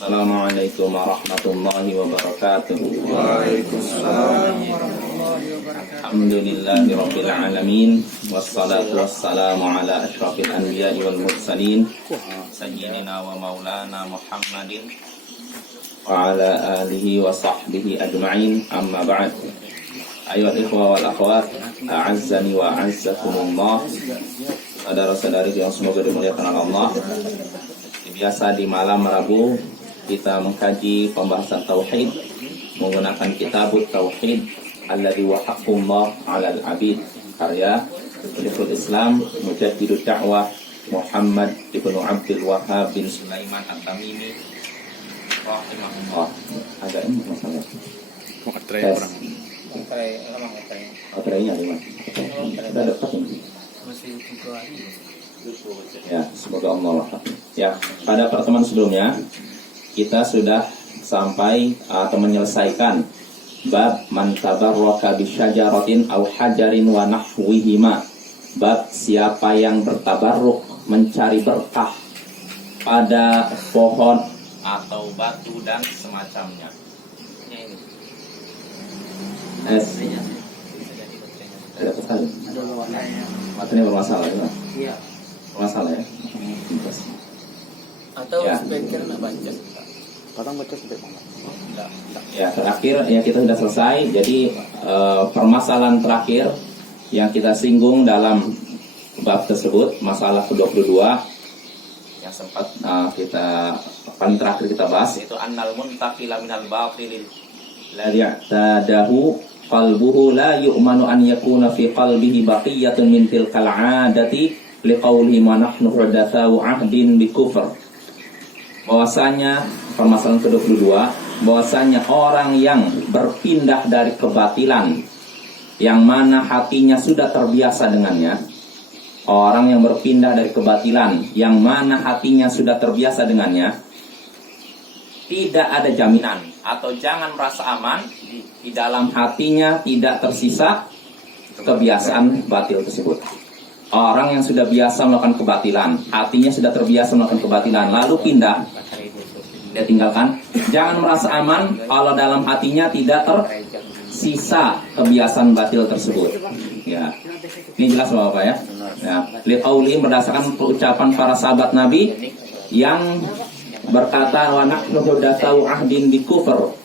Assalamualaikum warahmatullahi wabarakatuh. Waalaikumsalam warahmatullahi wabarakatuh. Alhamdulillahi rabbil alamin. Wassalatu wassalamu ala asyrafil anbiya'i wal mursalin sayyidina wa maulana Muhammadin wa ala alihi wa sahbihi ajma'in. Amma ba'd. Ayyuhal ikhwa wal akhwat, a'azzani wa a'azzakumullah. Saudara-saudari yang semoga dimuliakan Allah. Biasa di malam Rabu kita mengkaji pembahasan tauhid menggunakan kitabut tauhid alladzi wa haqqullah 'alal 'abid, karya Syekhul Islam Mujaddidud Da'wah Muhammad ibnu Abdul Wahhab bin Sulaiman At-Tamimi rahimahullah. Ada ini masalah. Mau ngetrei orang. Baterainya di mana? Sudah dapat ini. Masih 3 hari. Ya, semoga Allah wafat. Ya, pada pertemuan sebelumnya kita sudah sampai atau menyelesaikan bab man tabarraka bisyajaratin aw hajarin wa nahwihima. Bab siapa yang bertabarruk, mencari berkah pada pohon atau batu dan semacamnya. Ada sekali. Materinya bermasalah ya? Iya. Masalah ya. Atau Ya. sebaiknya nak baca. Kadang baca sampai mana? Ya, terakhir ya kita sudah selesai. Jadi permasalahan terakhir yang kita singgung dalam bab tersebut, masalah ke-22 yang sempat kita paling terakhir kita bahas, itu annal muntaqila minal batilil la ya'tadahu qalbuhu la yu'manu an yakuna fi qalbihi baqiyatun min tilkal 'adati liqaulihi ma nahnu hudatsau 'ahdin bi kufr. Bahwasanya permasalahan ke-22, bahwasanya orang yang berpindah dari kebatilan yang mana hatinya sudah terbiasa dengannya, orang yang berpindah dari kebatilan yang mana hatinya sudah terbiasa dengannya, tidak ada jaminan atau jangan merasa aman di dalam hatinya tidak tersisa kebiasaan batil tersut. Orang yang sudah biasa melakukan kebatilan, hatinya sudah terbiasa melakukan kebatilan, lalu pindah, dia tinggalkan. Jangan merasa aman kalau dalam hatinya tidak tersisa kebiasaan batil tersebut. Ya, ini jelas Bapak ya. Ya, liqauli berdasarkan ucapan para sahabat Nabi yang berkata wa nahnu hudatsau ahdin bi kufr.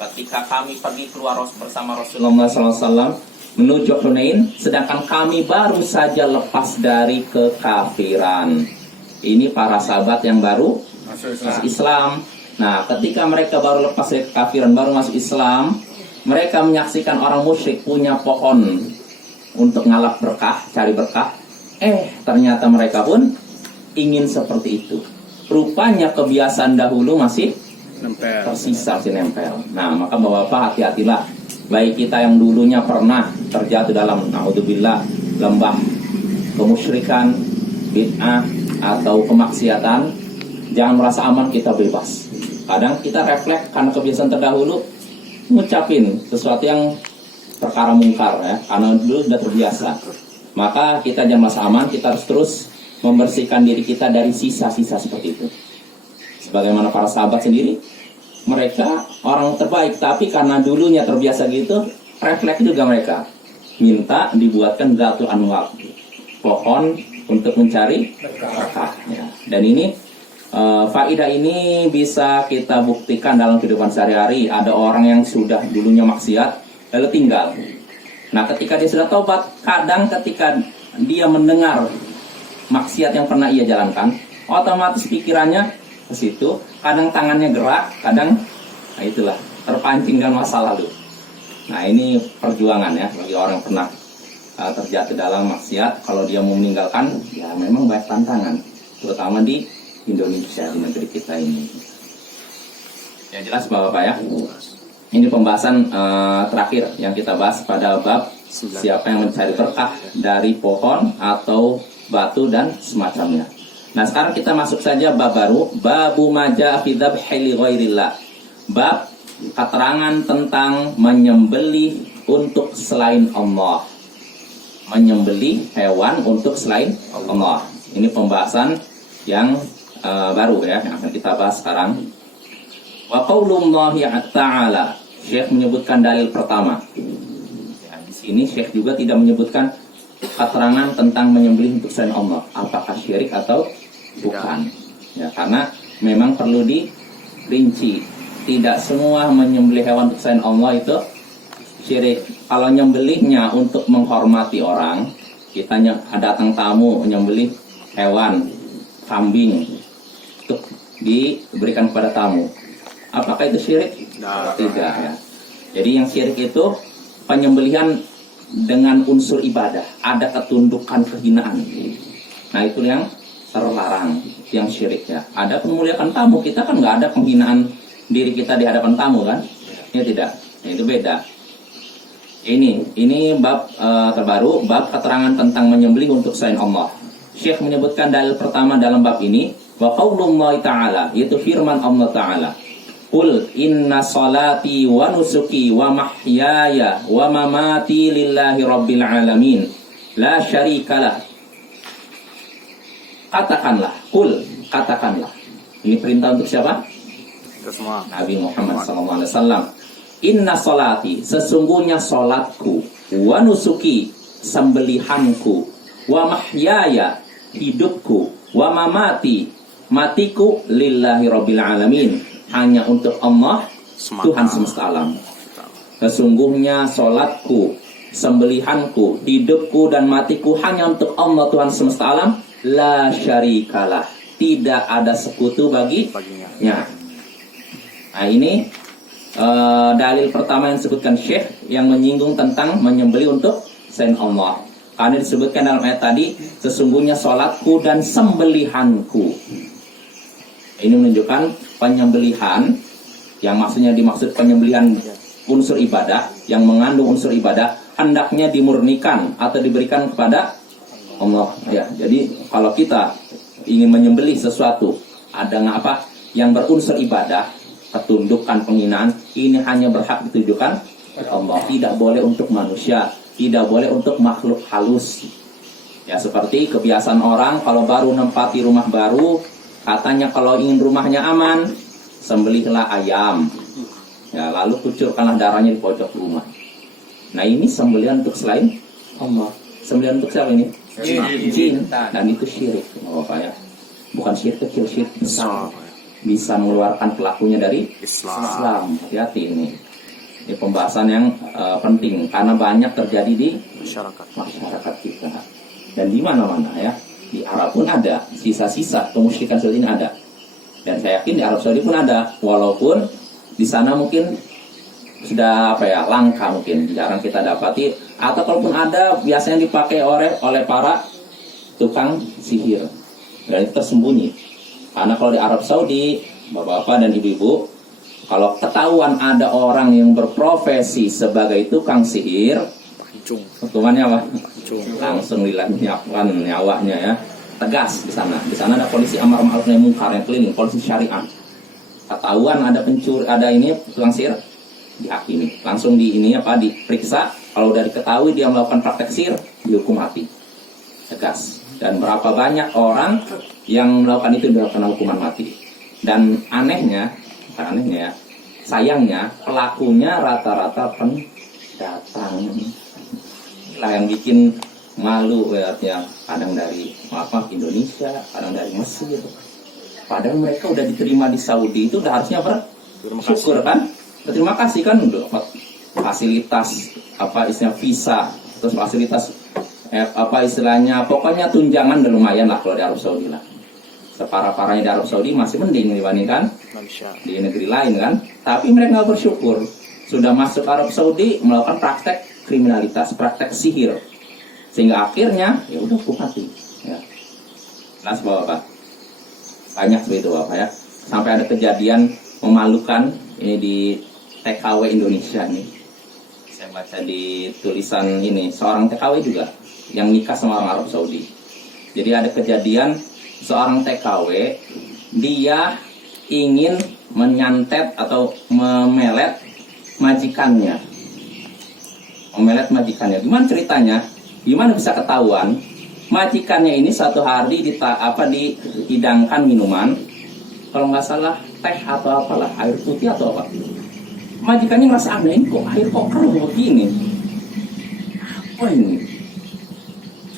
Ketika kami pergi keluar bersama Rasulullah SAW menuju Hunain, sedangkan kami baru saja lepas dari kekafiran. Ini para sahabat yang baru masuk Islam. Nah, ketika mereka baru lepas dari kekafiran, baru masuk Islam, mereka menyaksikan orang musyrik punya pohon untuk ngalap berkah, cari berkah. Ternyata mereka pun ingin seperti itu. Rupanya kebiasaan dahulu masih tersisa, masih nempel. Nah, maka Bapak-bapak hati-hatilah. Baik kita yang dulunya pernah terjatuh dalam naudzubillah lembah kemusyrikan, bid'ah atau kemaksiatan, jangan merasa aman kita bebas. Kadang kita refleks karena kebiasaan terdahulu ngucapin sesuatu yang perkara mungkar ya, karena dulu sudah terbiasa. Maka kita jangan merasa aman, kita harus terus membersihkan diri kita dari sisa-sisa seperti itu. Sebagaimana para sahabat sendiri, mereka orang terbaik, tapi karena dulunya terbiasa gitu, refleks juga mereka minta dibuatkan Zatul Anwar, pohon untuk mencari berkah. Ya. Dan ini faidah ini bisa kita buktikan dalam kehidupan sehari-hari. Ada orang yang sudah dulunya maksiat lalu tinggal. Nah, ketika dia sudah taubat, kadang ketika dia mendengar maksiat yang pernah ia jalankan, otomatis pikirannya ke situ, kadang tangannya gerak, kadang itulah terpancing dengan masa lalu. Nah, ini perjuangan ya bagi orang yang pernah terjatuh dalam maksiat. Kalau dia mau meninggalkan, ya memang banyak tantangan, terutama di Indonesia, di negeri kita ini. Ya jelas Bapak ya. Ini pembahasan terakhir yang kita bahas pada bab siapa yang mencari berkah dari pohon atau batu dan semacamnya. Nah, sekarang kita masuk saja bab baru, babu maja fi dzabhi li ghairillah. Bab keterangan tentang menyembelih untuk selain Allah. Menyembelih hewan untuk selain Allah. Ini pembahasan yang baru ya yang akan kita bahas sekarang. Wa qaulullahi ta'ala. Syekh menyebutkan dalil pertama. Ya, di sini Syekh juga tidak menyebutkan keterangan tentang menyembelih untuk selain Allah, apakah syirik atau bukan. Ya, karena memang perlu dirinci. Tidak semua menyembelih hewan untuk selain Allah itu syirik. Kalau nyembelihnya untuk menghormati orang, kita datang tamu menyembelih hewan, kambing untuk diberikan kepada tamu. Apakah itu syirik? Tidak ya. Jadi yang syirik itu penyembelihan dengan unsur ibadah, ada ketundukan, kehinaan. Nah itu yang terlarang, yang syirik ya. Ada memuliakan tamu, kita kan nggak ada penghinaan diri kita di hadapan tamu kan? Ya tidak, ya, itu beda. Ini bab terbaru, bab keterangan tentang menyembelih untuk selain Allah. Syekh menyebutkan dalil pertama dalam bab ini, wa qaulullahi ta'ala, yaitu firman Allah Ta'ala. Qul inna salati wa nusuki wa mahyaya wa mamati lillahi rabbil alamin la syarikalah. Katakanlah, qul, katakanlah. Ini perintah untuk siapa? Kita semua. Nabi Muhammad SAW. Inna salati, sesungguhnya salatku, wa nusuki, sembelihanku, wa mahyaya, hidupku, wa mamati, matiku, lillahi rabbil alamin, hanya untuk Allah, Tuhan semesta alam. Sesungguhnya salatku, sembelihanku, hidupku dan matiku hanya untuk Allah, Tuhan semesta alam. La syarikalah, tidak ada sekutu baginya. Nah ini dalil pertama yang disebutkan Syekh yang menyinggung tentang menyembelih untuk selain Allah. Karena disebutkan dalam ayat tadi, sesungguhnya salatku dan sembelihanku. Ini menunjukkan penyembelihan yang maksudnya dimaksud penyembelihan unsur ibadah yang mengandung unsur ibadah hendaknya dimurnikan atau diberikan kepada Allah ya. Jadi kalau kita ingin menyembelih sesuatu ada nggak apa yang berunsur ibadah, ketundukan, penghinaan, ini hanya berhak ditujukan kepada Allah, tidak boleh untuk manusia, tidak boleh untuk makhluk halus. Ya seperti kebiasaan orang kalau baru nempati rumah baru, katanya kalau ingin rumahnya aman, sembelihlah ayam. Ya, lalu kucurkanlah darahnya di pojok rumah. Nah ini sembelihan untuk selain Allah. Sembelihan untuk siapa ini? Jin. Dan itu syirik. Oh, ya. Bukan syirik kecil, syirik besar. Bisa mengeluarkan pelakunya dari Islam. Hati-hati ini. Ini pembahasan yang penting karena banyak terjadi di masyarakat kita. Dan di mana-mana ya. Di Arab pun ada sisa-sisa kemusyrikan seperti ini ada. Dan saya yakin di Arab Saudi pun ada, walaupun di sana mungkin sudah langka, mungkin jarang kita dapati, atau kalaupun ada biasanya dipakai oleh para tukang sihir dan itu tersembunyi. Karena kalau di Arab Saudi, bapak-bapak dan ibu-ibu, kalau ketahuan ada orang yang berprofesi sebagai tukang sihir, hukumannya apa? Langsung dilenyapkan nyawanya ya. Tegas di sana. Di sana ada polisi amar ma'ruf nahi munkar yang keliling, polisi syariah. Ketahuan ada pencuri, ada ini tukang sihir, dihakimi. Langsung diperiksa. Kalau udah diketahui dia melakukan praktek sihir, dihukum mati. Tegas. Dan berapa banyak orang yang melakukan itu dilakukan hukuman mati. Dan anehnya ya, sayangnya pelakunya rata-rata pendatang. Inilah yang bikin malu ya, kadang dari Indonesia, kadang dari Mesir. Padahal mereka udah diterima di Saudi itu udah harusnya bersyukur kan? Terima kasih kan untuk fasilitas visa, terus fasilitas pokoknya tunjangan udah lumayan lah kalau di Arab Saudi lah. Separah-parahnya di Arab Saudi masih mending dibandingkan di negeri lain kan. Tapi mereka nggak bersyukur. Sudah masuk Arab Saudi melakukan praktek kriminalitas, praktek sihir. Sehingga akhirnya ya udah hukum mati. Ya. Nah, Bapak. Banyak seperti itu Bapak ya. Sampai ada kejadian memalukan ini di TKW Indonesia nih. Saya baca di tulisan ini, seorang TKW juga yang nikah sama orang Arab Saudi. Jadi ada kejadian seorang TKW, dia ingin menyantet atau memelet majikannya. Gimana ceritanya? Gimana bisa ketahuan? majikannya ini satu hari dihidangkan minuman, kalau nggak salah teh atau apalah, air putih atau apa. Majikannya ngerasa aneh, ini kok air kok keruh begini, apa ini?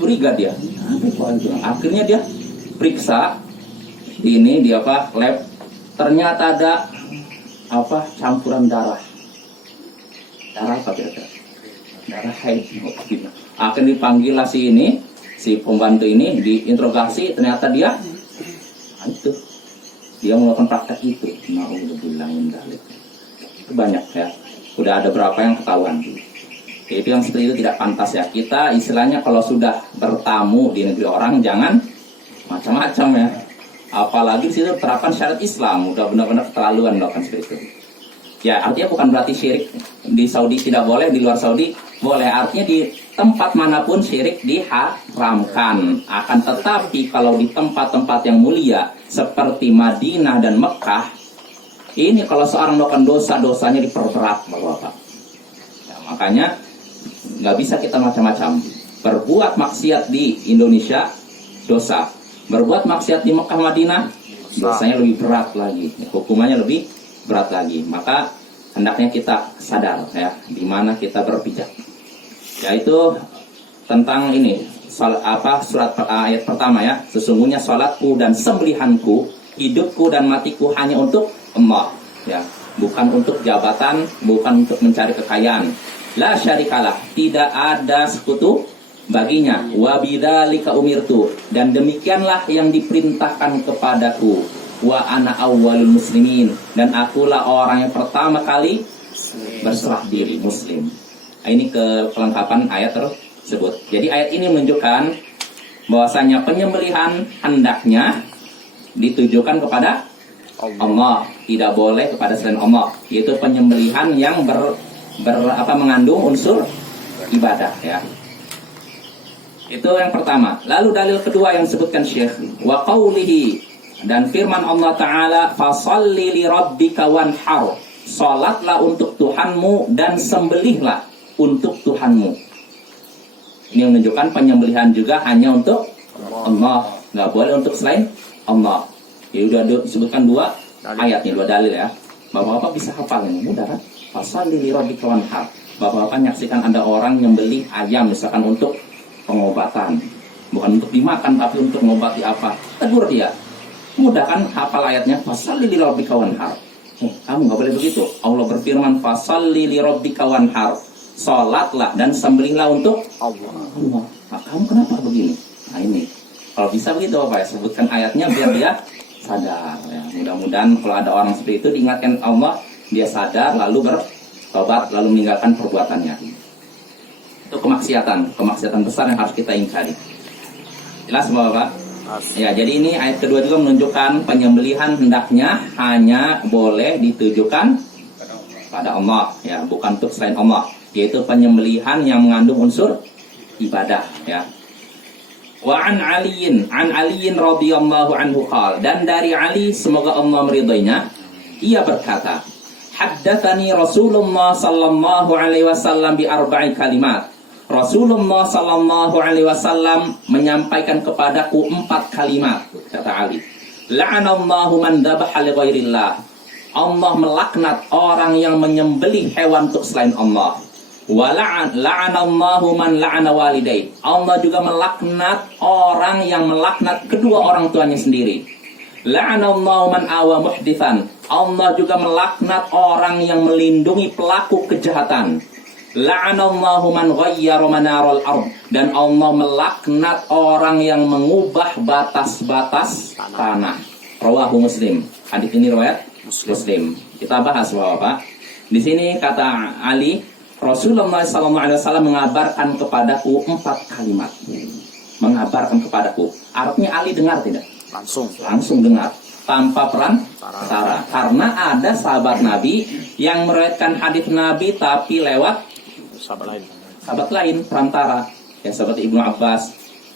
Curiga dia, apa itu air? Akhirnya dia periksa di lab, ternyata ada campuran darah apa kira-kira? Darah haid. Akan dipanggil lah si pembantu ini, diinterogasi, ternyata dia melakukan praktek itu. Na'udzubillah min dzalik. Itu banyak ya. Udah ada berapa yang ketahuan. Itu yang seperti itu tidak pantas ya. Kita istilahnya kalau sudah bertamu di negeri orang jangan macam-macam ya. Apalagi di situ terapan syariat Islam, udah benar-benar keterlaluan melakukan seperti itu. Ya, artinya bukan berarti syirik di Saudi tidak boleh, di luar Saudi boleh. Artinya di tempat manapun syirik diharamkan. Akan tetapi kalau di tempat-tempat yang mulia seperti Madinah dan Mekah, ini kalau seorang melakukan dosa-dosanya diperberat, Bapak-bapak. Ya, makanya nggak bisa kita macam-macam. Berbuat maksiat di Indonesia dosa, berbuat maksiat di Mekah Madinah dosanya lebih berat lagi, hukumannya lebih berat lagi. Maka hendaknya kita sadar ya di mana kita berpijak. Yaitu tentang ini surat ayat pertama ya. Sesungguhnya salatku dan sembelihanku, hidupku dan matiku hanya untuk Allah ya, bukan untuk jabatan, bukan untuk mencari kekayaan. La syarikalah, tidak ada sekutu baginya. Wa bidzalika umirtu, dan demikianlah yang diperintahkan kepadaku. Wa ana awwalul muslimin, dan akulah orang yang pertama kali berserah diri muslim. Ini kelengkapan ayat tersebut. Jadi ayat ini menunjukkan bahwasanya penyembelihan hendaknya ditujukan kepada Allah, tidak boleh kepada selain Allah. Yaitu penyembelihan yang mengandung unsur ibadah ya. Itu yang pertama. Lalu dalil kedua yang disebutkan Syekh, wa qaulihi, dan firman Allah Ta'ala, fasalli li rabbika wanhar, salatlah untuk Tuhanmu dan sembelihlah untuk Tuhanmu. Ini menunjukkan penyembelihan juga hanya untuk Allah, nggak boleh untuk selain Allah. Ya udah disebutkan dua ayatnya, dua dalil ya. Bapak-bapak bisa hafal ini, mudah kan? Fasalli li rabbika wanhar. Bapak-bapak menyaksikan ada orang nyembelih ayam misalkan untuk pengobatan, bukan untuk dimakan tapi untuk mengobati apa, tegur dia. Mudah kan hafal ayatnya, fasalli li rabbika wanhar. Kamu nggak boleh begitu. Allah berfirman, fasalli li rabbika wanhar, salatlah dan sembelihlah untuk Allah. Nah, kamu kenapa begini? Nah ini, kalau bisa begitu Bapak ya, sebutkan ayatnya biar dia sadar ya. Mudah-mudahan kalau ada orang seperti itu diingatkan Allah, dia sadar lalu bertobat lalu meninggalkan perbuatannya. Itu kemaksiatan besar yang harus kita ingkari. Jelas Bapak? Ya, jadi ini ayat kedua juga menunjukkan penyembelihan hendaknya hanya boleh ditujukan pada Allah ya, bukan untuk selain Allah, yaitu penyembelihan yang mengandung unsur ibadah ya. Wa an aliyin radhiyallahu anhu qala, dan dari Ali semoga Allah meridainya, ia berkata, haddatsani Rasulullah sallallahu alaihi wasallam bi arba'i kalimat. Rasulullah sallallahu alaihi wasallam menyampaikan kepadaku 4 kalimat, kata Ali. La'anallahu man dhabaha li ghairillah. Allah melaknat orang yang menyembelih hewan untuk selain Allah. Wa la'anallahu man la'ana walidayh. Allah juga melaknat orang yang melaknat kedua orang tuanya sendiri. La'anallahu man awa muhditsan. Allah juga melaknat orang yang melindungi pelaku kejahatan. La'anallahu man ghayyara manaral ard, dan Allah melaknat orang yang mengubah batas-batas tanah. Rawahu Muslim. Hadis ini riwayat Muslim. Kita bahas Bapak. Di sini kata Ali, Rasulullah SAW mengabarkan kepadaku 4 kalimat. Mengabarkan kepadaku. Artinya Ali dengar tidak? Langsung dengar. Tanpa perantara. Karena ada sahabat Nabi yang meriwayatkan hadis Nabi tapi lewat sahabat lain perantara. Ya, seperti Ibnu Abbas.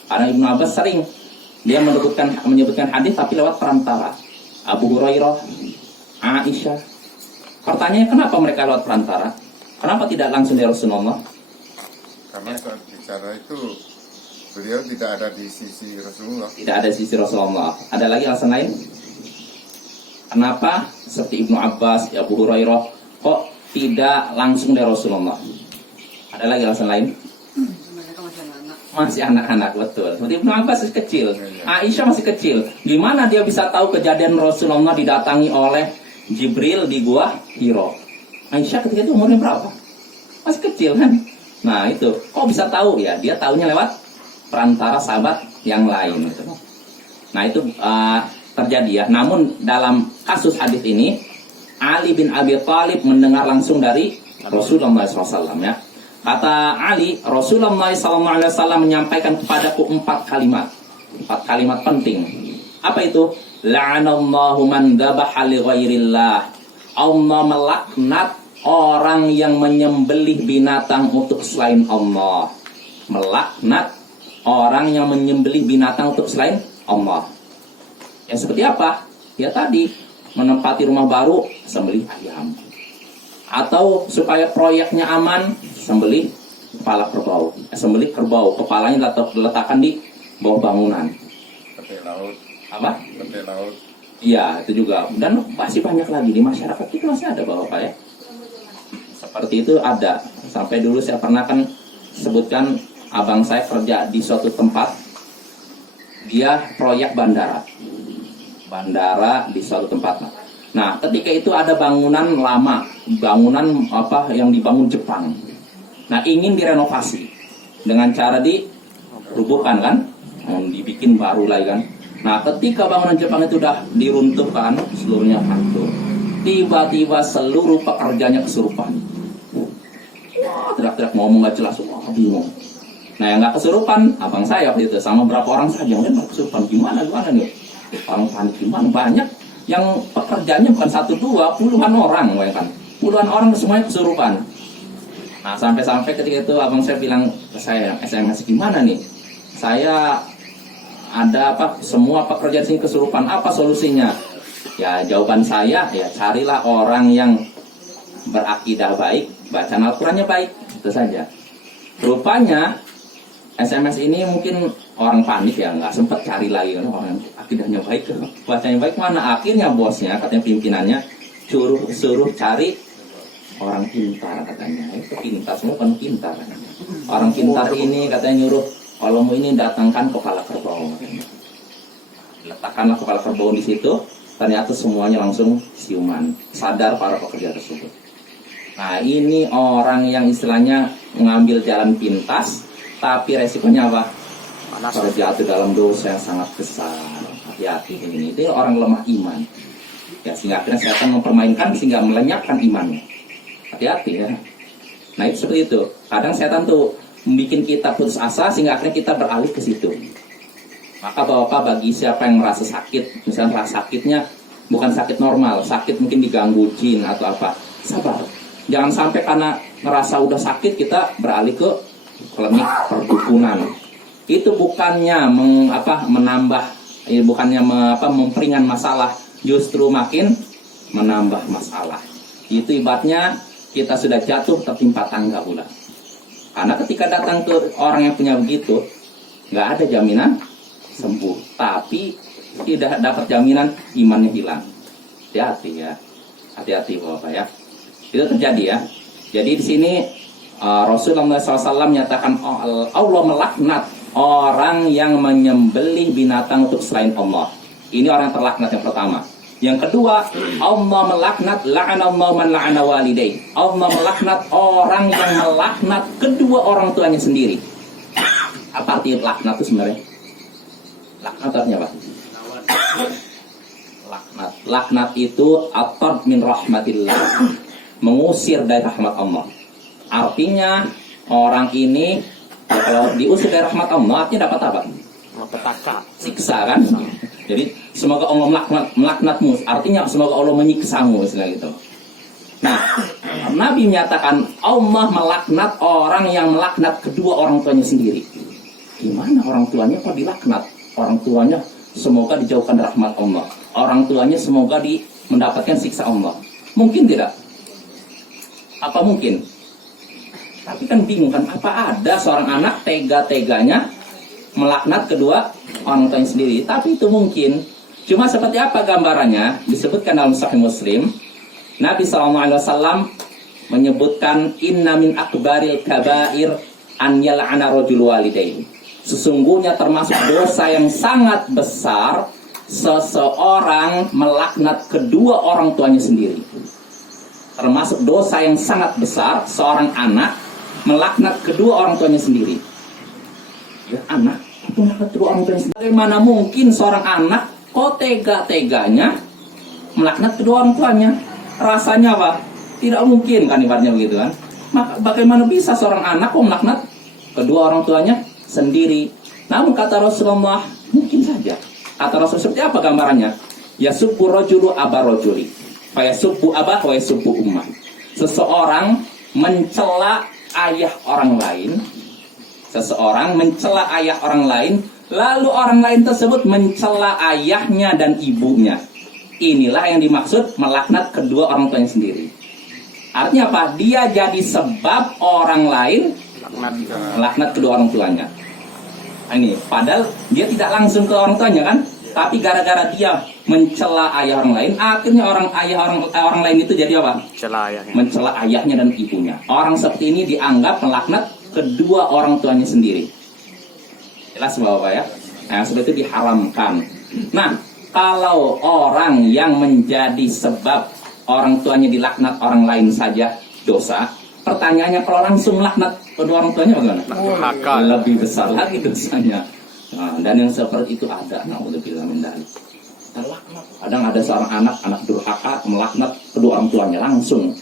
Karena Ibnu Abbas sering dia menyebutkan hadis tapi lewat perantara. Abu Hurairah, Aisyah. Pertanyaannya, kenapa mereka lewat perantara? Kenapa tidak langsung dari Rasulullah? Karena saat bicara itu Beliau tidak ada di sisi Rasulullah. Tidak ada sisi Rasulullah. Ada lagi alasan lain? Kenapa seperti Ibnu Abbas, Abu Hurairah kok tidak langsung dari Rasulullah? Ada lagi alasan lain? Mereka masih anak-anak. Masih anak-anak, betul. Seperti Ibnu Abbas masih kecil, Aisyah masih kecil. Gimana dia bisa tahu kejadian Rasulullah didatangi oleh Jibril di gua Hiro? Aisyah ketika itu umurnya berapa? Masih kecil kan? Nah itu, kok bisa tahu ya? Dia tahunya lewat perantara sahabat yang lain. Gitu. Nah itu terjadi ya. Namun dalam kasus hadis ini, Ali bin Abi Thalib mendengar langsung dari Rasulullah SAW ya. Kata Ali, Rasulullah SAW menyampaikan kepadaku 4 kalimat. 4 kalimat penting. Apa itu? La'anallahu man dhabaha li ghairillah. Allah melaknat orang yang menyembelih binatang untuk selain Allah. Melaknat orang yang menyembelih binatang untuk selain Allah. Ya seperti apa? Ya tadi, menempati rumah baru, sembelih ayam. Atau supaya proyeknya aman, sembelih kepala kerbau. Sembelih kerbau, kepalanya diletakkan di bawah bangunan. Petik laut. Apa? Petik laut. Iya, itu juga. Dan masih banyak lagi di masyarakat kita masih ada Bapak ya. Seperti itu ada. Sampai dulu saya pernah kan sebutkan abang saya kerja di suatu tempat. Dia proyek bandara. Bandara di suatu tempat. Nah, ketika itu ada bangunan lama, bangunan apa yang dibangun Jepang. Nah, ingin direnovasi dengan cara dirubuhkan kan, dibikin baru lagi kan. Nah, ketika bangunan Jepang itu sudah diruntuhkan, seluruhnya hancur. Tiba-tiba seluruh pekerjanya kesurupan. Wah, teriak-teriak ngomong gak jelas, wah bingung. Nah, yang gak kesurupan, abang saya waktu itu sama berapa orang saja, mungkin gak kesurupan. Gimana nih? Orang panik gimana? Banyak yang pekerjaannya bukan 1, 2, puluhan orang, kan? Puluhan orang semuanya kesurupan. Nah, sampai-sampai ketika itu abang saya bilang ke saya, SMS gimana nih? Saya ada apa? Semua pekerjaan sini kesurupan. Apa solusinya? Ya jawaban saya, ya carilah orang yang berakidah baik, bacaan Al-Qurannya baik, itu saja. Rupanya SMS ini mungkin orang panik ya, nggak sempat cari lagi kan orang akidahnya baik, bacanya baik mana? Akhirnya bosnya, katanya pimpinannya suruh cari orang pintar katanya. Itu pintar, semua kan pintar katanya. Orang pintar ini katanya nyuruh, kalau mau ini datangkan kepala kerbau. Letakkanlah kepala kerbau di situ. Ternyata semuanya langsung siuman, sadar para pekerja tersebut. Nah ini orang yang istilahnya mengambil jalan pintas, tapi resikonya apa? Terjatuh dalam dosa yang sangat besar. Hati-hati ini. Itu orang lemah iman. Ya sehingga akhirnya setan mempermainkan sehingga melenyapkan imannya. Hati-hati ya. Nah itu seperti itu. Kadang setan tuh membuat kita putus asa sehingga akhirnya kita beralih ke situ. Maka Bapak bagi siapa yang merasa sakit, misalnya rasa sakitnya bukan sakit normal, sakit mungkin diganggu jin atau apa, sabar. Jangan sampai karena ngerasa udah sakit kita beralih ke klinik perdukunan. Itu bukannya menambah, bukannya memperingan masalah, justru makin menambah masalah. Itu ibaratnya kita sudah jatuh tertimpa tangga pula. Karena ketika datang ke orang yang punya begitu, nggak ada jaminan sembuh, tapi tidak dapat jaminan imannya hilang. Hati-hati ya, hati-hati Bapak ya. Itu terjadi ya. Jadi di sini Rasulullah SAW menyatakan Allah melaknat orang yang menyembelih binatang untuk selain Allah. Ini orang yang terlaknat yang pertama. Yang kedua, Allah melaknat la'anallahu man la'ana walidayh. Allah melaknat orang yang melaknat kedua orang tuanya sendiri. Apa arti laknat itu sebenarnya? Laknat artinya apa? Laknat itu at-tard min rahmatillah, mengusir dari rahmat Allah. Artinya orang ini kalau diusir dari rahmat Allah artinya dapat apa? Petaka. Siksa kan? Jadi semoga Allah melaknatmu, artinya semoga Allah menyiksamu istilah gitu. Nah, Nabi menyatakan Allah melaknat orang yang melaknat kedua orang tuanya sendiri. Gimana orang tuanya kok dilaknat? Orang tuanya semoga dijauhkan dari rahmat Allah. Orang tuanya semoga mendapatkan siksa Allah. Mungkin tidak? Apa mungkin? Tapi kan bingung kan, apa ada seorang anak tega-teganya melaknat kedua orang tuanya sendiri. Tapi itu mungkin. Cuma seperti apa gambarannya? Disebutkan dalam Sahih Muslim, Nabi SAW menyebutkan inna min akbaril kabair an yal'ana rajul walidayhi. Sesungguhnya termasuk dosa yang sangat besar seseorang melaknat kedua orang tuanya sendiri. Termasuk dosa yang sangat besar seorang anak melaknat kedua orang tuanya sendiri. Ya, anak melaknat kedua orang tuanya sendiri. Bagaimana mungkin seorang anak kok tega-teganya melaknat kedua orang tuanya? Rasanya apa? Tidak mungkin kan, ibaratnya begitu kan. Maka bagaimana bisa seorang anak kok melaknat kedua orang tuanya sendiri? Namun kata Rasulullah, mungkin saja. Kata Rasul seperti apa gambarannya? Yasubbu rajulu aba rajuli, fa yasubbu aba wa yasubbu ummah. Seseorang mencela ayah orang lain, seseorang mencela ayah orang lain, lalu orang lain tersebut mencela ayahnya dan ibunya. Inilah yang dimaksud melaknat kedua orang tuanya sendiri. Artinya apa? Dia jadi sebab orang lain melaknat kedua orang tuanya. Ini padahal dia tidak langsung ke orang tuanya kan, tapi gara-gara dia mencela ayah orang lain, akhirnya orang lain itu jadi apa? Mencela ayahnya dan ibunya. Orang seperti ini dianggap melaknat kedua orang tuanya sendiri. Jelas Bapak ya? Nah, seperti itu diharamkan. Nah, kalau orang yang menjadi sebab orang tuanya dilaknat orang lain saja dosa, pertanyaannya kalau langsung laknat kedua orang tuanya bagaimana? Lebih besar lagi dosanya. Nah, dan yang seperti itu ada. Naudzubillah min dzalik. Kadang ada seorang anak durhaka melaknat kedua orang tuanya langsung.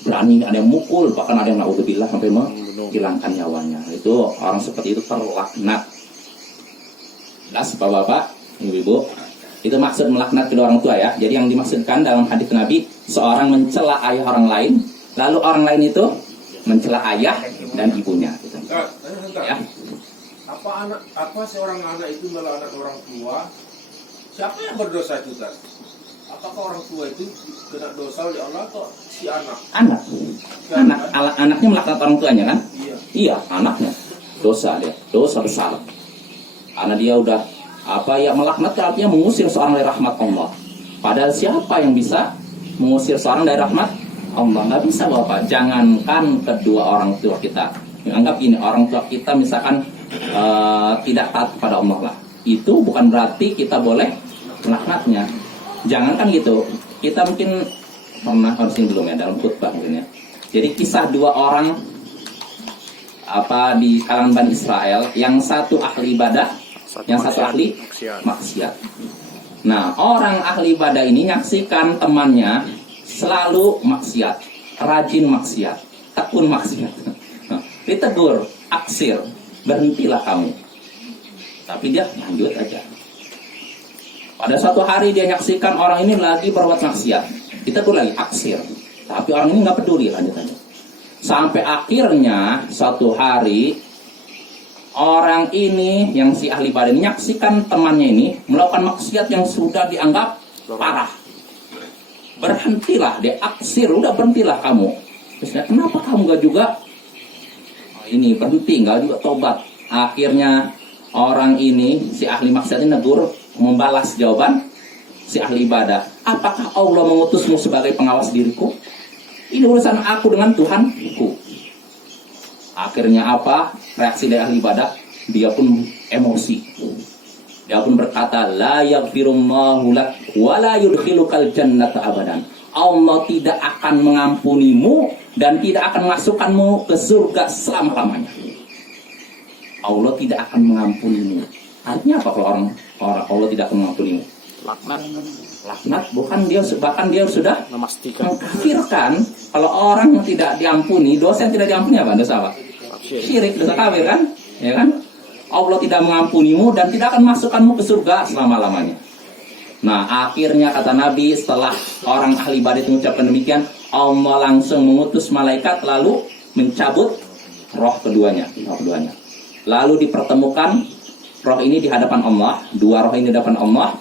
Berani, ada yang mukul, bahkan ada yang naudzubillah sampai menghilangkan nyawanya. Itu orang seperti itu terlaknat. Jelas Bapak-bapak, Ibu-ibu. Itu maksud melaknat kedua orang tua ya. Jadi yang dimaksudkan dalam hadis Nabi, seorang mencela ayah orang lain, lalu orang lain itu mencela ayah dan ibunya. Gitu. Ya. Apa seorang anak itu melaknat orang tua? Siapa yang berdosa itu kan? Apakah orang tua itu kena dosa oleh Allah atau si anak? Anaknya melaknat orang tuanya kan? Iya. Anaknya dosa besar. Karena dia udah melaknat artinya mengusir seorang dari rahmat Allah. Padahal siapa yang bisa mengusir seorang dari rahmat Allah? Nggak bisa Bapak. Jangankan kedua orang tua kita. Anggap ini orang tua kita misalkan tidak taat kepada Allah lah. Itu bukan berarti kita boleh melaknatnya. Jangankan gitu. Kita mungkin pernah harus ini belum ya dalam khutbah mungkin ya. Jadi kisah dua orang di kalangan Bani Israel, yang satu ahli ibadah, yang satu ahli maksiat. Nah, orang ahli ibadah ini nyaksikan temannya selalu maksiat, rajin maksiat, tekun maksiat. Ditegur, aksir, berhentilah kamu. Tapi dia lanjut aja. Pada suatu hari dia nyaksikan orang ini lagi berbuat maksiat, ditegur lagi, aksir. Tapi orang ini nggak peduli, lanjut aja. Sampai akhirnya suatu hari orang ini yang si ahli ibadah menyaksikan temannya ini melakukan maksiat yang sudah dianggap parah. Berhentilah, dia aksir, udah berhentilah kamu. Terus kenapa kamu gak juga ini berhenti, gak juga tobat? Akhirnya orang ini, si ahli maksiat ini negur, membalas jawaban si ahli ibadah. Apakah Allah mengutusmu sebagai pengawas diriku? Ini urusan aku dengan Tuhanku. Akhirnya apa? Reaksi dari ahli ibadah, dia pun emosi. Dia pun berkata, la yaghfirullahu lak wa la yudkhilukal jannata abadan. Allah tidak akan mengampunimu dan tidak akan memasukkanmu ke surga selama-lamanya. Allah tidak akan mengampunimu. Artinya apa kalau orang Allah tidak akan mengampunimu? Laknat bukan dia, bahkan dia sudah memastikan, mengkafirkan. Kalau orang tidak diampuni, dosa yang tidak diampuni apa? Dosa apa? Syirik, dosa kafir kan? Ya kan? Allah tidak mengampunimu dan tidak akan masukkanmu ke surga selama-lamanya. Nah, akhirnya kata Nabi, setelah orang ahli ibadah itu mengucapkan demikian, Allah langsung mengutus malaikat lalu mencabut roh keduanya. Lalu dipertemukan roh ini di hadapan Allah, dua roh ini di hadapan Allah.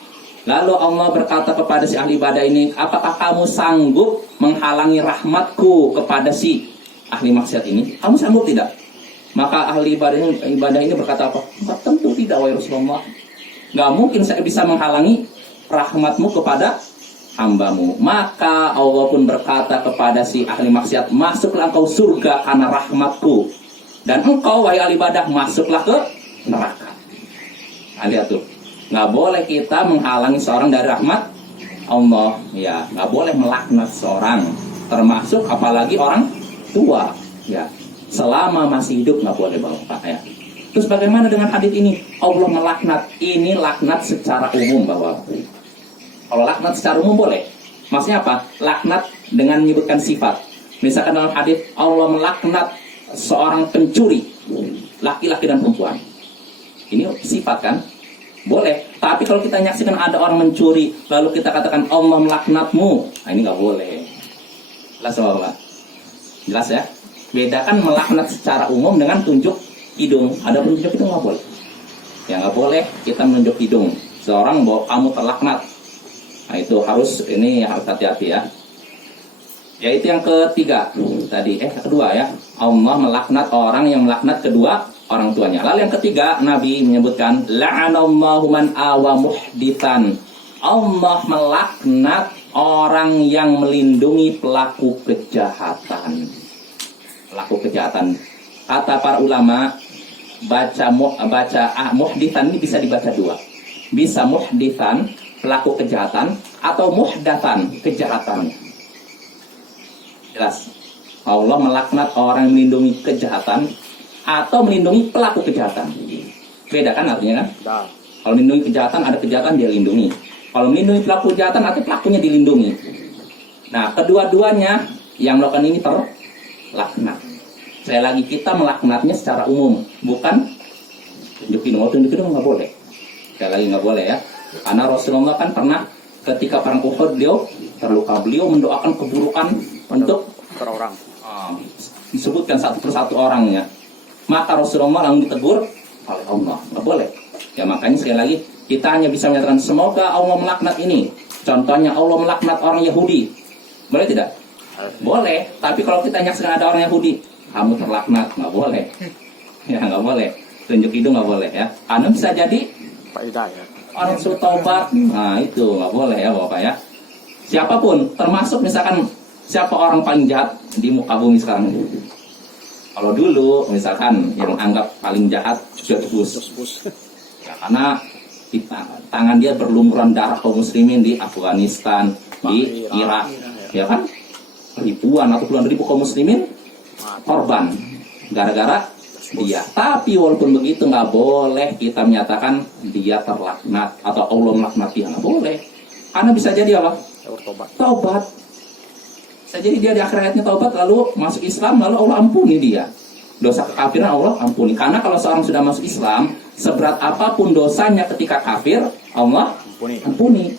Lalu Allah berkata kepada si ahli ibadah ini, apakah kamu sanggup menghalangi rahmatku kepada si ahli maksiat ini? Kamu sanggup tidak? Maka ahli ibadah ini berkata apa? Tentu tidak, wahai Rasulullah. Nggak mungkin saya bisa menghalangi rahmatmu kepada hambamu. Maka Allah pun berkata kepada si ahli maksiat, masuklah engkau surga karena rahmatku, dan engkau wahai ahli ibadah masuklah ke neraka. Nah, lihat tuh, nggak boleh kita menghalangi seorang dari rahmat Allah, ya, nggak boleh melaknat seorang, termasuk apalagi orang tua, ya, selama masih hidup nggak boleh Bapak, ya. Terus bagaimana dengan hadits ini? Allah melaknat, ini laknat secara umum Bapak. Kalau laknat secara umum boleh. Maksudnya apa? Laknat dengan menyebutkan sifat. Misalkan dalam hadits Allah melaknat seorang pencuri, laki-laki dan perempuan. Ini sifat kan? Boleh. Tapi kalau kita nyaksikan ada orang mencuri, lalu kita katakan Allah melaknatmu, nah ini nggak boleh. Jelas Bapak? Jelas ya? Bedakan melaknat secara umum dengan tunjuk hidung. Ada tunjuk hidung nggak boleh. Ya nggak boleh kita menunjuk hidung. Seorang bahwa kamu terlaknat. Nah itu harus hati-hati ya. Yaitu yang ketiga tadi, kedua ya. Allah melaknat orang yang melaknat kedua orang tuanya. Lalu yang ketiga, Nabi menyebutkan la'anallahu man awa muhditsan. Allah melaknat orang yang melindungi pelaku kejahatan. Pelaku kejahatan. Kata para ulama, muhditsan ini bisa dibaca dua. Bisa muhditsan, pelaku kejahatan, atau muhdatan, kejahatan. Jelas. Allah melaknat orang yang melindungi kejahatan atau melindungi pelaku kejahatan. Beda kan artinya kan? Dah. Kalau melindungi kejahatan, ada kejahatan dia lindungi. Kalau melindungi pelaku kejahatan, artinya pelakunya dilindungi. Nah, kedua-duanya yang melakukan ini terlaknat. Saya lagi, kita melaknatnya secara umum, bukan tunjukin nggak boleh. Saya lagi nggak boleh ya. Karena Rasulullah kan pernah ketika perang Uhud beliau terluka, beliau mendoakan keburukan untuk Per orang. disebutkan satu persatu orangnya. Maka Rasulullah langsung ditegur oleh Allah, nggak boleh. Ya makanya sekali lagi kita hanya bisa menyatakan semoga Allah melaknat ini. Contohnya Allah melaknat orang Yahudi, boleh tidak? Boleh. Tapi kalau kita nyaksikan ada orang Yahudi, kamu terlaknat, nggak boleh. Ya nggak boleh. Tunjuk hidung nggak boleh ya. Karena bisa jadi Pak Hidayat. orang suruh taubat. Nah itu nggak boleh ya Bapak ya. Siapapun, termasuk misalkan siapa orang paling jahat di muka bumi sekarang ini. Kalau dulu misalkan yang anggap paling jahat George Bush. Ya, karena di tangan dia berlumuran darah kaum muslimin di Afghanistan, di Irak, ya kan? Ribuan atau puluhan ribu kaum muslimin korban gara-gara dia. Tapi walaupun begitu nggak boleh kita menyatakan dia terlaknat atau Allah melaknat dia, nggak boleh. Karena bisa jadi apa? Taubat. Bisa jadi dia di akhir hayatnya taubat lalu masuk Islam lalu Allah ampuni dia. Dosa kekafiran Allah ampuni. Karena kalau seorang sudah masuk Islam, seberat apapun dosanya ketika kafir, Allah ampuni.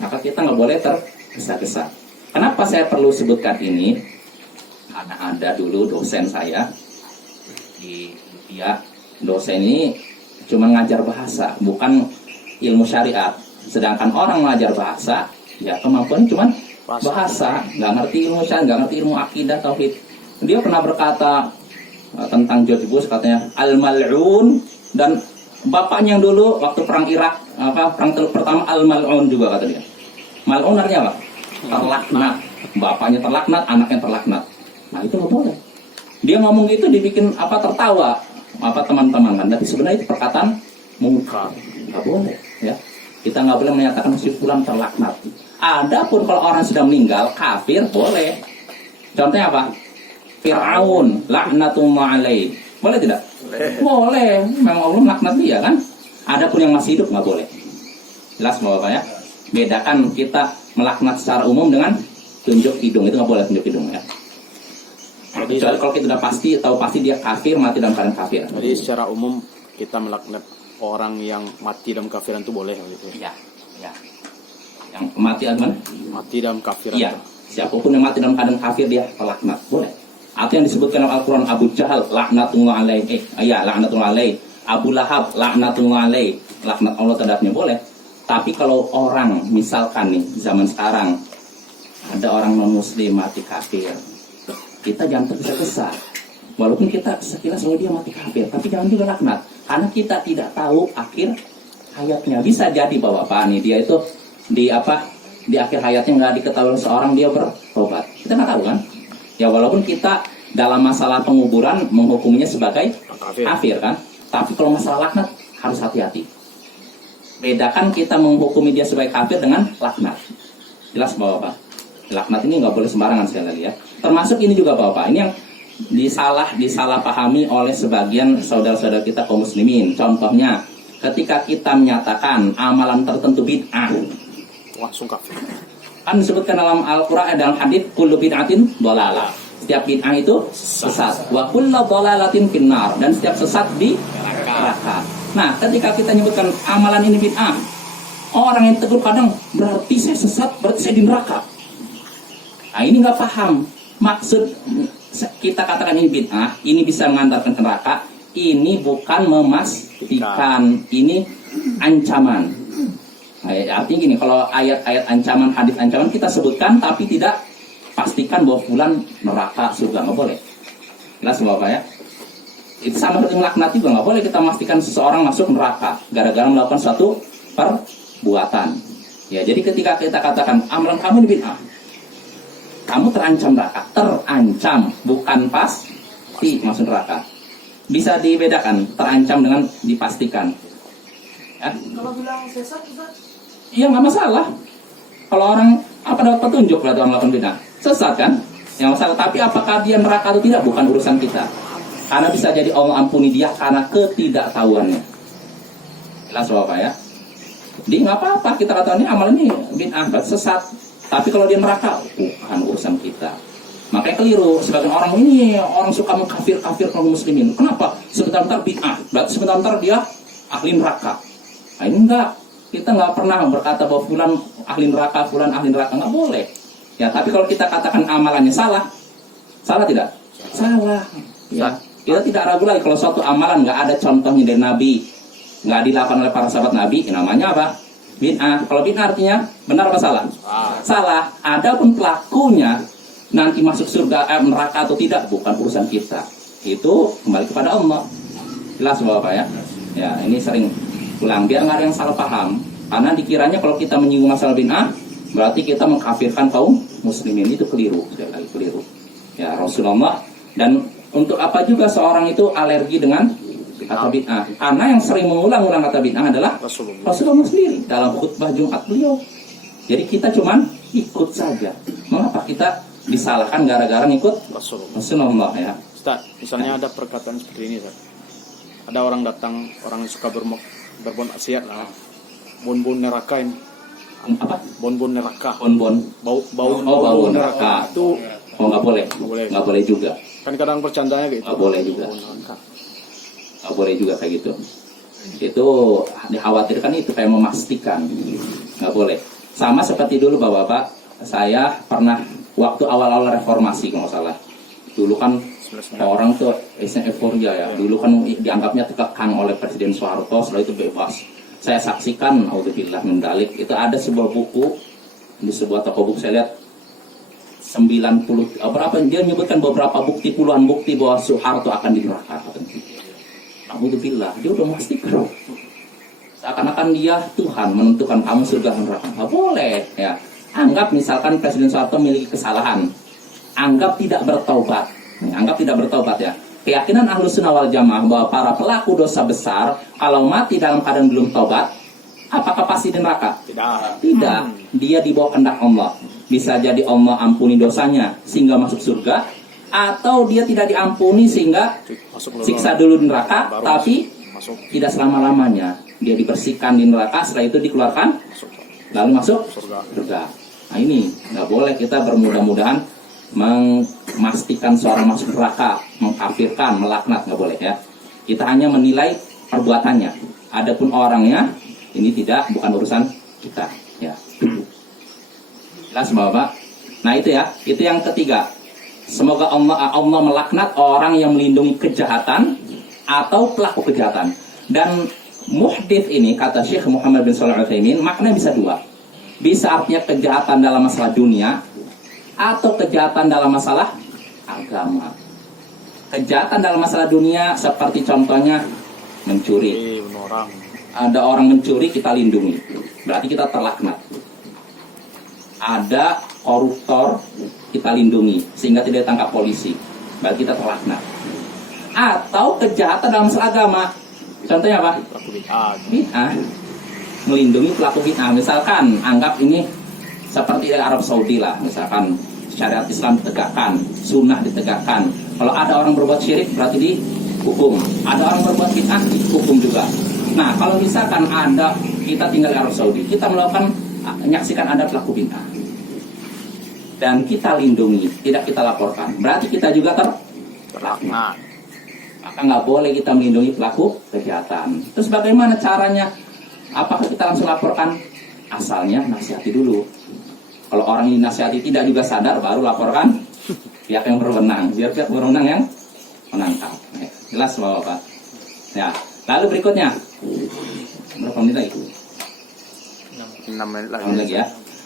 Maka kita nggak boleh tergesa-gesa. Kenapa saya perlu sebutkan ini? Karena ada dulu dosen saya di Rupiah. Dosen ini cuma ngajar bahasa, bukan ilmu syariat. Sedangkan orang mengajar bahasa, ya kemampuan cuma bahasa, nggak ngerti ilmu syariat, nggak ngerti ilmu akidah, tauhid. Dia pernah berkata tentang George Bush, katanya al-mal'un, dan bapaknya yang dulu waktu perang Irak, perang pertama al-mal'un juga kata dia. Mal'un artinya apa? Terlaknat. Bapaknya terlaknat, anaknya terlaknat. Nah itu nggak boleh. Dia ngomong itu dibikin tertawa teman-teman kan. Tapi sebenarnya itu perkataan mungkar, nggak boleh ya. Kita nggak boleh menyatakan si fulan terlaknat. Adapun kalau orang sudah meninggal kafir boleh. Contohnya apa? Fir'aun laknatullah alaih. Boleh tidak? Boleh. Memang Allah melaknat dia kan. Adapun yang masih hidup nggak boleh. Jelas Bapak ya. Bedakan kita melaknat secara umum dengan tunjuk hidung. Itu nggak boleh tunjuk hidung ya. Kecuali kalau kita sudah tahu pasti dia kafir, mati dalam keadaan kafir. Jadi secara umum kita melaknat orang yang mati dalam kafiran itu boleh gitu. Iya. Yang mati gimana? Mati dalam kafiran. Iya. Siapapun yang mati dalam keadaan kafir dia terlaknat. Boleh. Atau yang disebutkan dalam Al-Quran Abu Jahal laknatullah alaih. Laknatullah alaih. Abu Lahab laknatullah alaih. Laknat Allah terhadapnya boleh. Tapi kalau orang misalkan nih zaman sekarang ada orang non muslim mati kafir, kita jangan tergesa-gesa. Walaupun kita sekilas dia mati kafir, tapi jangan juga laknat, karena kita tidak tahu akhir hayatnya. Bisa jadi Bapak nih dia itu di akhir hayatnya nggak diketahui seorang dia bertobat. Kita nggak tahu kan? Ya walaupun kita dalam masalah penguburan menghukumnya sebagai kafir kan, tapi kalau masalah laknat harus hati-hati. Bedakan kita menghukumi dia sebagai kafir dengan laknat. Jelas Bapak? Laknat ini nggak boleh sembarangan sekali lagi ya. Termasuk ini juga Bapak, ini yang disalahpahami oleh sebagian saudara-saudara kita kaum muslimin. Contohnya, ketika kita menyatakan amalan tertentu bid'ah, Langsung kafir. kan disebutkan dalam Al-Quran, dalam hadis kullu bid'atin dhalalah. Setiap bid'ah itu sesat. Wa kullu dhalalatin finnar, dan setiap sesat di neraka. Nah, ketika kita nyebutkan amalan ini bid'ah, orang yang tegur kadang berarti saya sesat, berarti saya di neraka. Nah, ini nggak paham maksud kita katakan ini bid'ah, ini bisa mengantarkan ke neraka. Ini bukan memastikan, ini ancaman. Nah, artinya gini, kalau ayat-ayat ancaman, hadis ancaman kita sebutkan, tapi tidak pastikan bahwa fulan neraka, surga, nggak boleh. Jelas Bapak ya? Itu sama seperti melaknat juga, nggak boleh kita memastikan seseorang masuk neraka gara-gara melakukan suatu perbuatan. Ya, jadi ketika kita katakan amalan kamu ini bid'ah, kamu terancam neraka, terancam, bukan pasti masuk neraka. Bisa dibedakan, terancam dengan dipastikan. Ya. Kalau bilang sesat, Ustaz? Iya nggak masalah. Kalau orang dapat petunjuk berarti orang melakukan bid'ah, sesat kan? Yang masalah. Tapi apakah dia neraka atau tidak bukan urusan kita. Karena bisa jadi Allah ampuni dia karena ketidaktahuannya. Jelas Bapak ya. Jadi nggak apa-apa kita katakan ini amalan ini bid'ah, sesat. Tapi kalau dia neraka, bukan urusan kita. Makanya keliru sebagian orang ini, orang suka mengkafir kaum muslimin. Kenapa? Sebentar-bentar bid'ah, berarti sebentar-bentar dia ahli neraka. Nah, ini enggak. Kita nggak pernah berkata bahwa fulan ahli neraka, nggak boleh. Ya, tapi kalau kita katakan amalannya salah tidak? Salah. Ya. Kita tidak ragu lagi kalau suatu amalan nggak ada contohnya dari Nabi, nggak dilakukan oleh para sahabat Nabi, namanya apa? Bid'ah. Kalau bid'ah artinya benar apa salah? Salah. Adapun pelakunya nanti masuk surga, neraka atau tidak, bukan urusan kita. Itu kembali kepada Allah. Jelas Bapak ya? Ya, ini sering ulang biar nggak ada yang salah paham. Karena dikiranya kalau kita menyinggung masalah bid'ah, berarti kita mengkafirkan kaum muslimin. Itu keliru, sekali lagi keliru. Ya, Rasulullah. Dan untuk apa juga seorang itu alergi dengan kata bid'ah? Karena yang sering mengulang-ulang kata bid'ah adalah Rasulullah sendiri dalam khutbah Jumat beliau. Jadi kita cuman ikut saja. Mengapa kita disalahkan gara-gara ngikut Rasulullah ya? Ustaz, misalnya ada perkataan seperti ini, Ustaz. Ada orang datang, orang yang suka berbuat maksiat lah. Bon-bon neraka ini. Apa? Bon-bon neraka. Bon-bon. Bau neraka. Itu nggak boleh. Nggak boleh juga. kan kadang bercandanya gitu. Nggak boleh juga. Nggak boleh juga kayak gitu. Itu dikhawatirkan itu kayak memastikan. Nggak boleh. Sama seperti dulu Bapak-bapak, saya pernah waktu awal-awal reformasi kalau nggak salah. Dulu kan orang tuh euforia ya. Dulu kan dianggapnya terkekang oleh Presiden Soeharto, setelah itu bebas. Saya saksikan, auzubillah min dzalik, itu ada sebuah buku di sebuah toko buku, saya lihat 90 berapa, dia menyebutkan beberapa bukti, puluhan bukti bahwa Soeharto akan di neraka. Auzubillah, dia udah memastikan. Seakan-akan dia Tuhan menentukan kamu surga neraka. Nggak boleh ya. Anggap misalkan Presiden Soeharto memiliki kesalahan, anggap tidak bertaubat. Anggap tidak bertaubat ya. Keyakinan Ahlus Sunnah wal Jamaah bahwa para pelaku dosa besar kalau mati dalam keadaan belum taubat, apakah pasti di neraka? Tidak. Dia di bawah kehendak Allah. Bisa jadi Allah ampuni dosanya sehingga masuk surga, atau dia tidak diampuni sehingga siksa dulu di neraka, tapi tidak selama-lamanya. Dia dibersihkan di neraka, setelah itu dikeluarkan, lalu masuk surga. Nah ini nggak boleh kita bermudah-mudahan memastikan seorang masuk neraka, mengkafirkan, melaknat, nggak boleh ya. Kita hanya menilai perbuatannya. Adapun orangnya ini bukan urusan kita ya. Jelas Bapak. Nah itu ya, itu yang ketiga. Semoga Allah melaknat orang yang melindungi kejahatan atau pelaku kejahatan. Dan muhdits ini kata Syekh Muhammad bin Shalih Al-Utsaimin maknanya bisa dua. Bisa artinya kejahatan dalam masalah dunia atau kejahatan dalam masalah agama. kejahatan dalam masalah dunia seperti contohnya mencuri. Bunuh orang. Ada orang mencuri, kita lindungi, berarti kita terlaknat. Ada koruptor, kita lindungi sehingga tidak ditangkap polisi, berarti kita terlaknat. Atau kejahatan dalam masalah agama, contohnya apa? Pelaku bid'ah. Bid'ah, melindungi pelaku bid'ah. Misalkan anggap ini seperti di Arab Saudi lah, misalkan syariat Islam ditegakkan, sunnah ditegakkan. Kalau ada orang berbuat syirik berarti dihukum. Ada orang berbuat bid'ah dihukum juga. Nah, kalau misalkan ada, kita tinggal di Arab Saudi, kita menyaksikan ada pelaku bid'ah dan kita lindungi, tidak kita laporkan, berarti kita juga terlaknat. Maka nggak boleh kita melindungi pelaku kejahatan. Terus bagaimana caranya? Apakah kita langsung laporkan? Asalnya nasihati dulu. Kalau orang ini nasihati tidak juga sadar, baru laporkan pihak yang berwenang, biar pihak berwenang yang menangkap. Jelas Bapak? Ya. Lalu berikutnya, berapa menit lagi? 6 menit lagi. Lagi ya.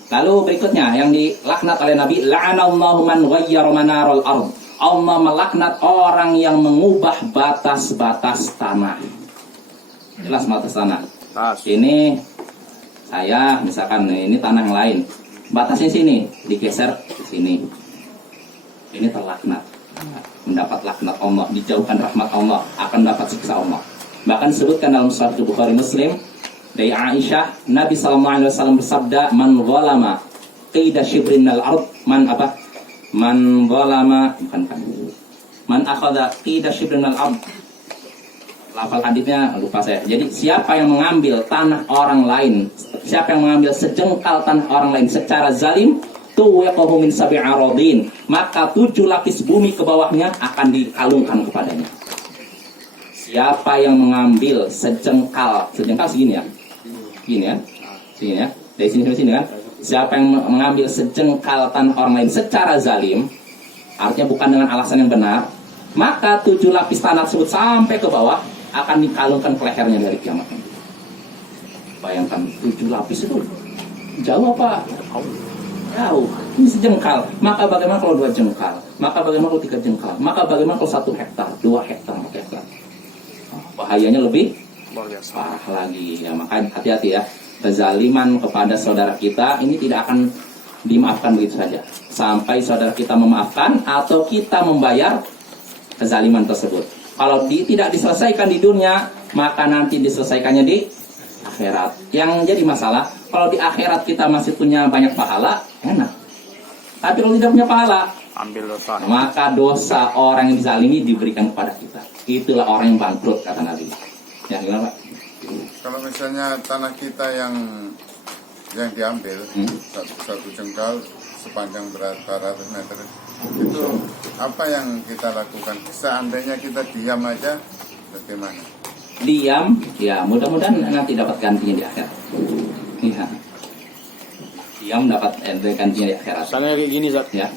Lalu berikutnya yang dilaknat oleh Nabi, la'anallahu man ghayyara manarul ard. Allah melaknat orang yang mengubah batas-batas tanah. Jelas batas tanah. Ini saya misalkan ini tanah yang lain. Batasnya sini, digeser ke sini. Ini terlaknat. Mendapat laknat Allah, dijauhkan rahmat Allah, akan dapat siksa Allah. Bahkan disebutkan dalam Sahih Bukhari Muslim dari Aisyah, Nabi SAW bersabda, man zalama qida shibrin al-ard, man zalama, man akhadha qida shibrin al-ard. Lafal hadisnya lupa saya. Jadi siapa yang mengambil tanah orang lain, siapa yang mengambil sejengkal tanah orang lain secara zalim, tuwiqahu min sab'i aradin, maka 7 lapis bumi ke bawahnya akan dikalungkan kepadanya. Siapa yang mengambil sejengkal segini ya, gini ya, sini ya, dari sini sampai sini kan. Siapa yang mengambil sejengkal tanah orang lain secara zalim, artinya bukan dengan alasan yang benar, maka 7 lapis tanah tersebut sampai ke bawah akan dikalungkan ke lehernya dari kiamat. Bayangkan 7 lapis itu jauh apa? Jauh. Ini sejengkal. Maka bagaimana kalau 2 jengkal? Maka bagaimana kalau 3 jengkal? Maka bagaimana kalau 1 hektar, 2 hektar, 4 hektar? Bahayanya lebih parah lagi ya. Maka hati-hati ya, kezaliman kepada saudara kita ini tidak akan dimaafkan begitu saja sampai saudara kita memaafkan atau kita membayar kezaliman tersebut. Kalau tidak diselesaikan di dunia, maka nanti diselesaikannya di akhirat. Yang jadi masalah, kalau di akhirat kita masih punya banyak pahala, enak. Tapi kalau tidak punya pahala, ambil dosa, maka dosa orang yang dizalimi diberikan kepada kita. Itulah orang yang bangkrut, kata Nabi. Ya, gimana Pak? Kalau misalnya tanah kita yang diambil satu jengkal sepanjang berapa ratus meter, itu apa yang kita lakukan? Seandainya kita diam aja, bagaimana? Diam, ya mudah-mudahan nanti dapat gantinya di akhirat. Iya. Diam dapat gantinya di akhirat. Misalnya kayak gini Zat, Ya,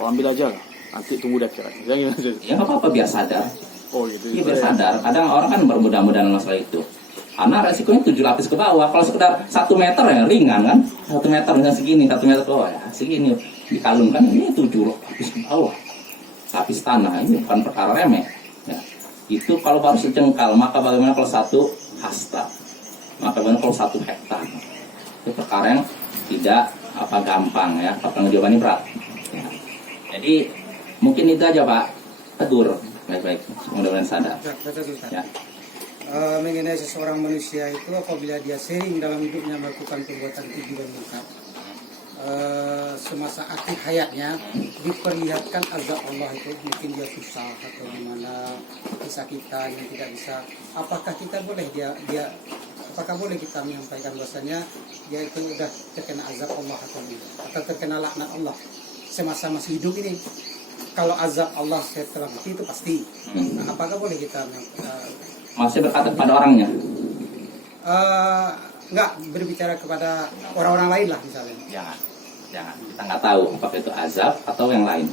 ambil aja lah, nanti tunggu di akhirat. Jangan gimana? ya nggak apa-apa, biar sadar. Oh gitu. Iya, biar sadar. Kadang orang kan bermudah-mudahan masalah itu. Karena resikonya 7 lapis ke bawah. Kalau sekedar 1 meter ya ringan kan. 1 meter dengan segini, 1 meter ke bawah ya segini. Dikalungkan ini 7 lapis ke bawah. Lapis tanah ini bukan perkara remeh. Ya. Itu kalau baru sejengkal, maka bagaimana kalau 1 hasta? Maka bagaimana kalau 1 hektar? Itu perkara yang tidak gampang ya. Pertanggung jawabannya berat. Ya. Jadi mungkin itu aja Pak. Tegur baik-baik, mudah-mudahan sadar. Ya. Mengenai seseorang manusia itu apabila dia sering dalam hidupnya melakukan perbuatan keji dan mungkar, semasa akhir hayatnya diperlihatkan azab Allah itu, mungkin dia susah atau gimana, kesakitan yang tidak bisa, apakah kita boleh apakah boleh kita menyampaikan bahwasanya dia itu sudah terkena azab Allah atau terkena laknat Allah semasa masih hidup ini? Kalau azab Allah setelah mati itu pasti. Nah, apakah boleh kita Masih berkata kepada orangnya? Enggak berbicara kepada orang-orang lain lah misalnya. Jangan. Kita nggak tahu apakah itu azab atau yang lain.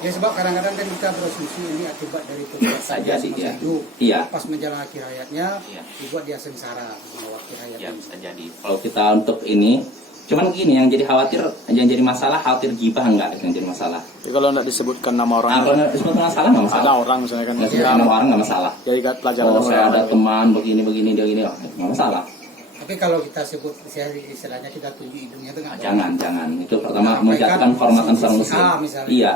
Ya sebab kadang-kadang kan kita berasumsi ini akibat dari perbuatan Saja sih ya. hidup. Iya. Pas menjalani akhir hayatnya, Iya. dibuat dia sengsara melewati hayatnya. Ya bisa jadi. Kalau kita untuk ini Cuman gini, yang jadi khawatir, yang jadi masalah khawatir gibah enggak yang jadi masalah. Jadi kalau nggak disebutkan nama orang, Kalau nggak disebut masalah nggak masalah. ada orang misalnya kan, Nggak disebut nama orang nggak masalah. jadi pelajaran Oh, orang saya ada lain. teman begini dia gini, oh, nggak masalah. Tapi kalau kita sebut istilahnya kita tunjuk hidungnya itu nggak boleh. Jangan. Itu pertama Nah, menjatuhkan mereka kehormatan seorang si muslim. A misalnya. Iya.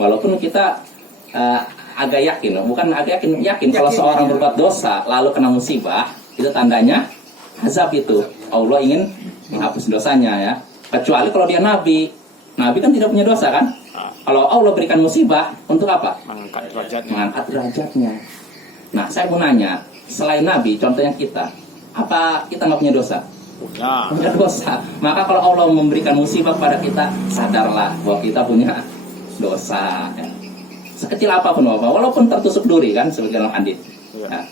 Walaupun kita agak yakin, bukan agak yakin kalau Yakin, seorang ya. berbuat dosa lalu kena musibah, itu tandanya azab itu. Allah ingin menghapus dosanya ya. Kecuali kalau dia nabi. Nabi kan tidak punya dosa kan? Kalau Allah berikan musibah untuk apa? Mengangkat derajatnya. Mengangkat derajatnya. Nah, saya mau nanya, selain nabi, contohnya kita, apa kita nggak punya dosa? Punya. Punya dosa. Maka kalau Allah memberikan musibah pada kita, sadarlah bahwa kita punya dosa. Ya. Sekecil apapun, Bapak, walaupun tertusuk duri kan, sebagai dalam hadis. Iya. Nah,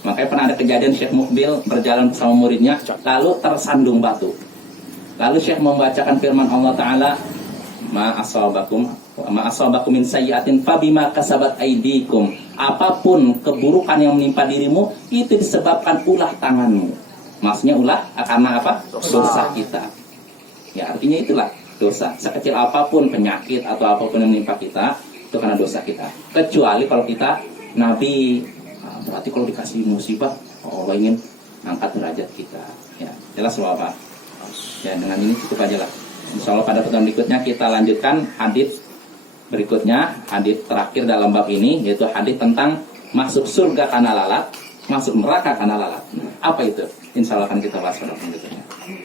makanya pernah ada kejadian Syekh Mukbil berjalan bersama muridnya, lalu tersandung batu. Lalu Syekh membacakan firman Allah Ta'ala, ma asabakum min sayyi'atin fabima kasabat aydikum. Apapun keburukan yang menimpa dirimu, itu disebabkan ulah tanganmu. Maksudnya ulah karena apa? Dosa kita. Ya, artinya itulah dosa. Sekecil apapun penyakit atau apapun yang menimpa kita, itu karena dosa kita. Kecuali kalau kita nabi, nah, berarti kalau dikasih musibah, Allah ingin angkat derajat kita. Ya, jelas Bapak. Ya, dengan ini cukup aja lah. Insya Allah pada pertemuan berikutnya kita lanjutkan hadis berikutnya, hadis terakhir dalam bab ini, yaitu hadis tentang masuk surga karena lalat, masuk neraka karena lalat. Apa itu? Insya Allah akan kita bahas pada pertemuan berikutnya.